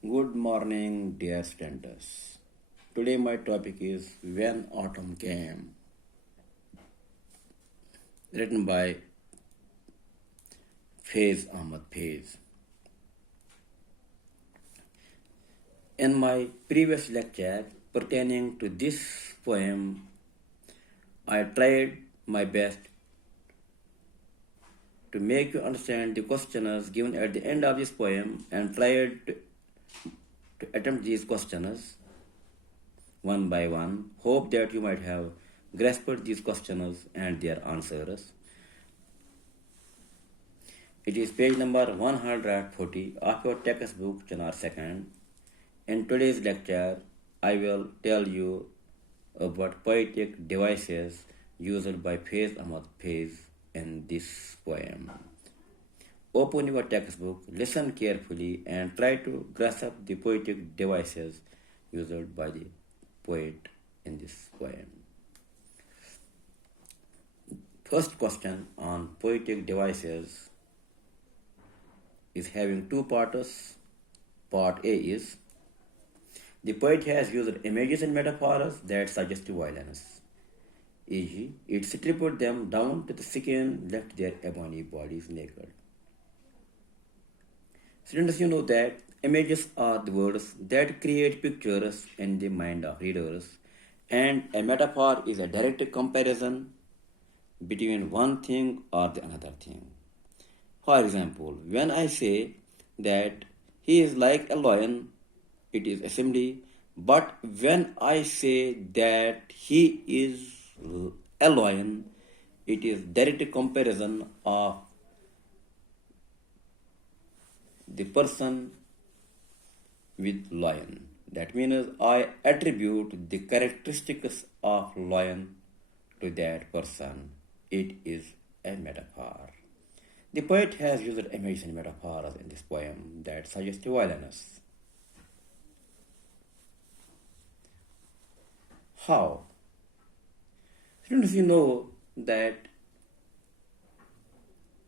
Good morning, dear students. Today my topic is When Autumn Came, written by Ahmed Faiz. In my previous lecture pertaining to this poem, I tried my best to make you understand the questions given at the end of this poem and tried to attempt these questions one by one. Hope that you might have grasped these questions and their answers. It is page number 140 of your textbook, January 2nd. In today's lecture, I will tell you about poetic devices used by Ahmed Faiz in this poem. Open your textbook, listen carefully, and try to grasp the poetic devices used by the poet in this poem. First question on poetic devices is having two parts. Part A is the poet has used images and metaphors that suggest violence. E.g., it stripped them down to the skin, left their ebony bodies naked. Students, you know that images are the words that create pictures in the mind of readers, and a metaphor is a direct comparison between one thing or the another thing. For example, when I say that he is like a lion, it is a simile, but when I say that he is a lion, it is direct comparison of the person with lion. That means I attribute the characteristics of lion to that person. It is a metaphor. The poet has used images and metaphors in this poem that suggest violence. How? Students, you know that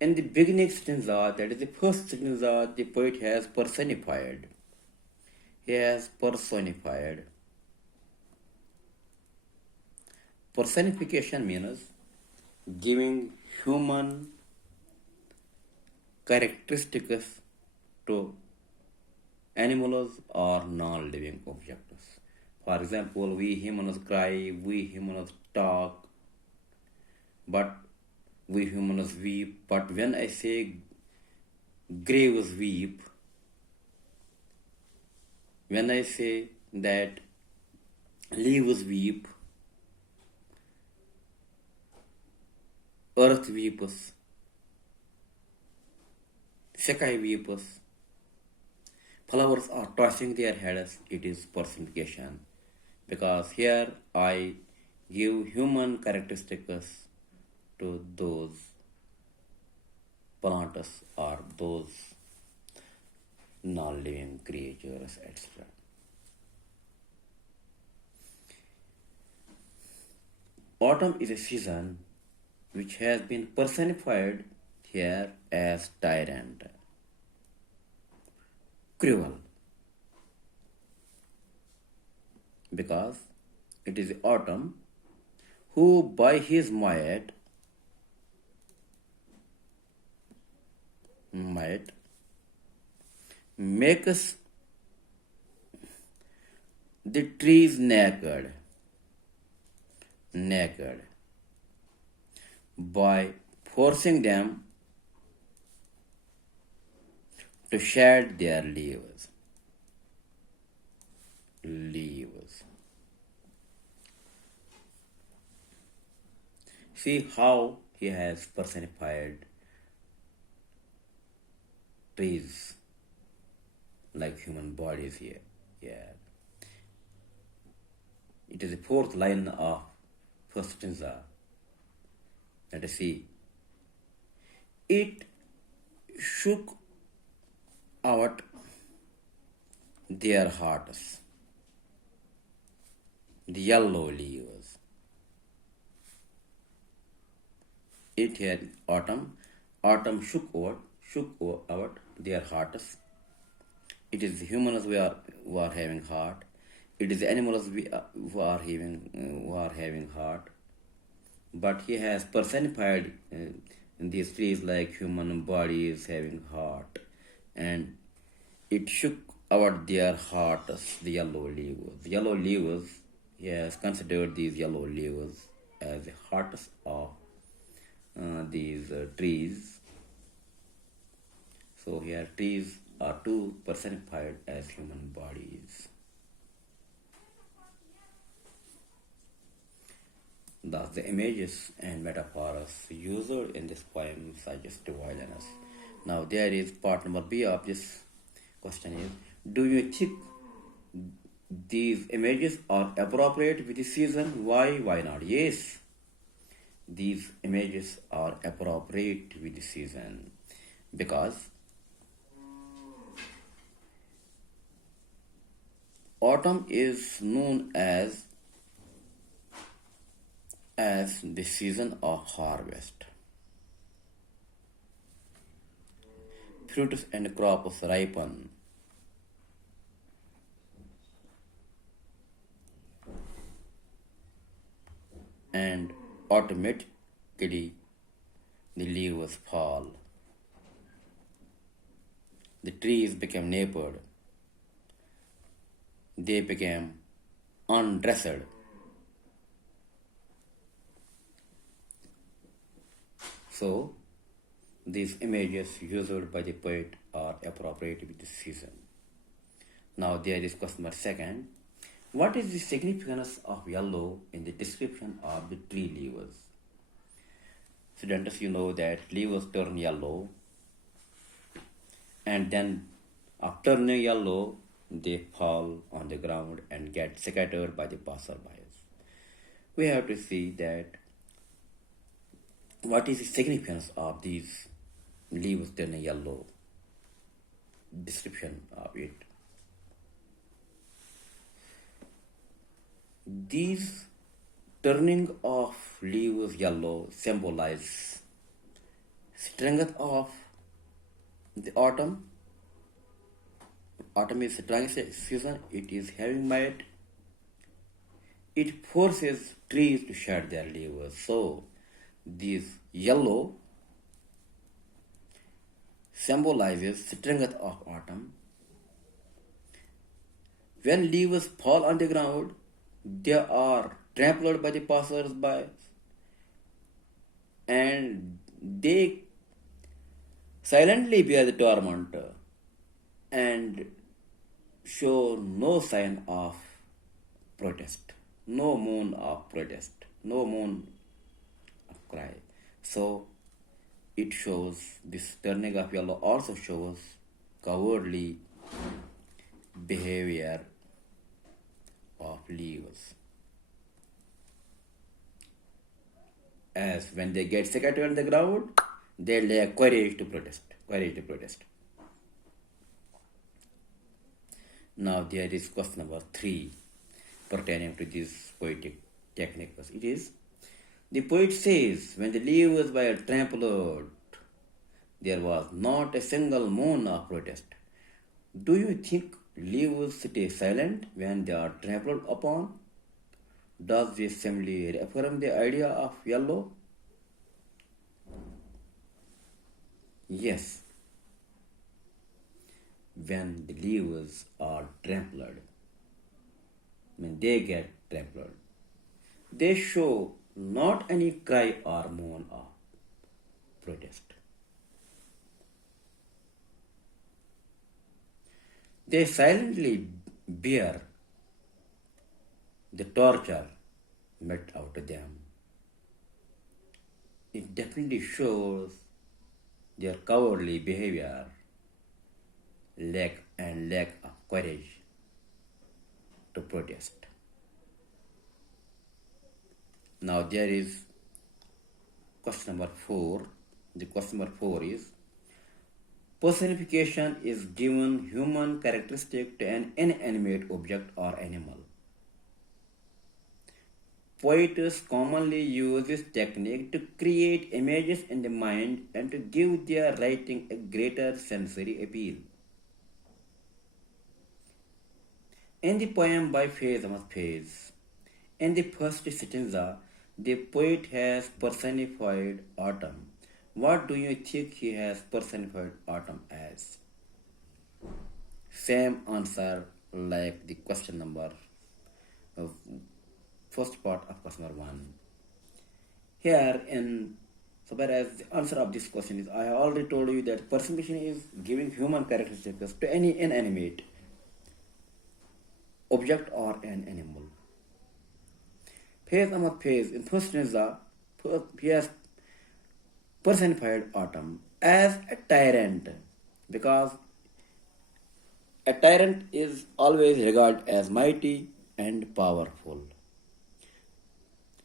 in the beginning stanza, that is the first stanza, the poet has personified. He has personified. Personification means giving human characteristics to animals or non-living objects. For example, we humans cry, we humans talk, but we humans weep. But when I say graves weep, when I say that leaves weep, earth weeps, sky weeps, flowers are tossing their heads, it is personification. Because here I give human characteristics to those plants or those non-living creatures, etc. Autumn is a season which has been personified here as tyrant, cruel, because it is autumn who by his might makes the trees naked by forcing them to shed their leaves. See how he has personified trees like human bodies here. Yeah. It is the fourth line of first stanza. Let us see. It shook out their hearts, the yellow leaves. It had autumn. Autumn shook out their hearts. It is humans who are having heart. It is animals who are having heart. But he has personified these trees like human bodies having heart, and it shook out their hearts, the yellow leaves. Yellow leaves, he has considered these yellow leaves as the hearts of these trees. So here trees are too personified as human bodies. Thus, the images and metaphors used in this poem suggest violence. Now, there is part number B of this question is: do you think these images are appropriate with the season? Why? Why not? Yes, these images are appropriate with the season because autumn is known as the season of harvest. Fruits and crops ripen, and automatically the leaves fall. The trees became naked. They became undressed. So, these images used by the poet are appropriate with the season. Now, there is question number second. What is the significance of yellow in the description of the tree leaves? Students, you know that leaves turn yellow, and then after turning yellow, they fall on the ground and get scattered by the passerbys. We have to see that what is the significance of these leaves turning yellow? Description of it. These turning of leaves yellow symbolize strength of the autumn. Autumn is strongest season. It is having might. It forces trees to shed their leaves. So, this yellow symbolizes strength of autumn. When leaves fall on the ground, they are trampled by the passers-by, and they silently bear the torment and show no sign of protest, no moon of protest, no moon of cry. So it shows this turning of yellow also shows cowardly behavior of leaves. As when they get scattered on the ground, they lack courage to protest. Now there is question number 3 pertaining to this poetic technique. It is, the poet says, when the leaves were trampled, there was not a single moan of protest. Do you think leaves stay silent when they are trampled upon? Does this simply reaffirm the idea of yellow? Yes. When the leaves are trampled, when they get trampled, they show not any cry or moan of protest. They silently bear the torture met out to them. It definitely shows their cowardly behavior, lack of courage to protest. Now there is question number 4. The question number 4 is, personification is given human characteristic to an inanimate object or animal. Poets commonly use this technique to create images in the mind and to give their writing a greater sensory appeal. In the poem by Faiz, in the first stanza, the poet has personified autumn. What do you think he has personified autumn as? Same answer like the question number of first part of question number 1. Here in so whereas the answer of this question is I have already told you that personification is giving human characteristics to any inanimate object or an animal. Faiz Ahmed Faiz in first stanza he has personified autumn as a tyrant because a tyrant is always regarded as mighty and powerful.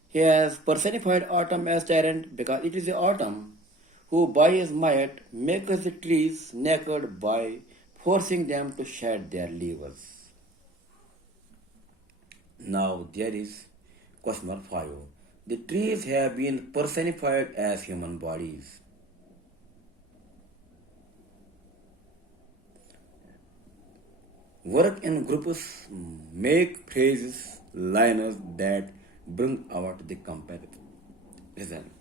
He has personified autumn as tyrant because it is the autumn who by his might makes the trees naked by forcing them to shed their leaves. Now there is question number 5. The trees have been personified as human bodies. Work in groups, make phrases, liners that bring out the comparison.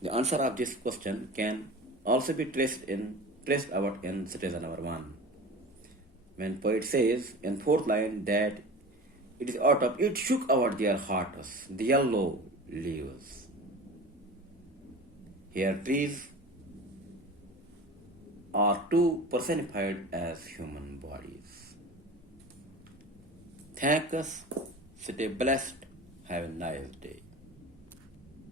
The answer of this question can also be traced out in stanza number 1. When poet says in fourth line that it is autumn, it shook out their hearts, the yellow leaves. Here trees are too personified as human bodies. Thank us. Stay blessed. Have a nice day.